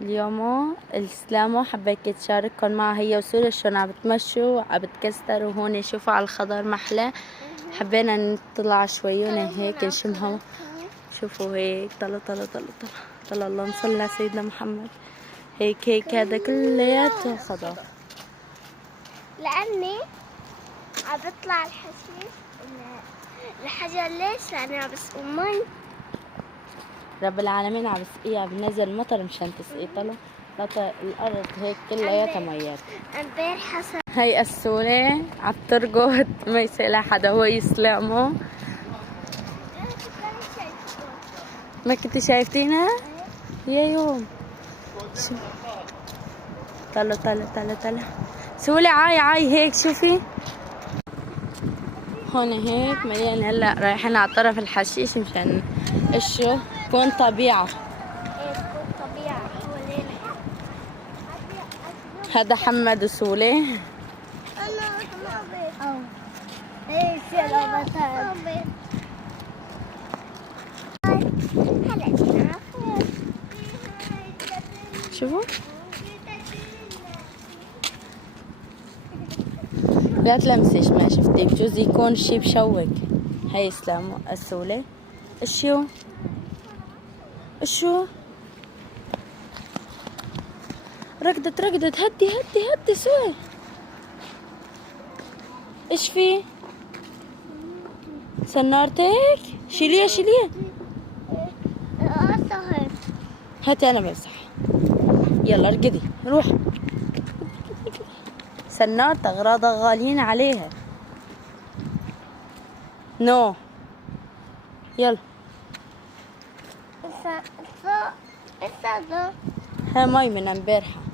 اليوم السلامة حبيت تشارككم معها هي وسوريا شلون عم بتمشوا عم بتكستروا هون. شوفوا على الخضر محلى. حبينا نطلع شوية هيك نشمها. شوفوا هيك طلع طلع طلع طلع طلع. اللهم صل على سيدنا محمد. هيك هذا كلياته خضر. لأني عم بطلع الحشيش الحجر. ليش؟ لأني عم بسقي مي. رب العالمين عم بسقيها بنزل مطر مشان تسقي. طلع الأرض هيك كلياتها ميات. امبارحة هي السولة عم ترقد ما يسألها حدا هو يسلمه. ما كنت شايفتينها؟ يا يوم طلع طلع طلع طلع. سولة عاي هيك شوفي هون هيك مليان. هلا رايحين على طرف الحشيش مشان اشو تكون طبيعة. تكون طبيعة حوالينا. هذا حمد وسولة. أنا حمامي. إيه سلامتها. هلا جينا. شوفوا لا تلمسيش ما شفتي بجوز يكون شي بشوك. هاي سلام السولة. اشو ركضت هدي سولة. ايش في سنارتك؟ شيليها هاتي انا بمسح. يلا ارقدي روح. سنارتك اغراضها غاليين عليها. نو يلا. لسه هاي مي من امبارحة.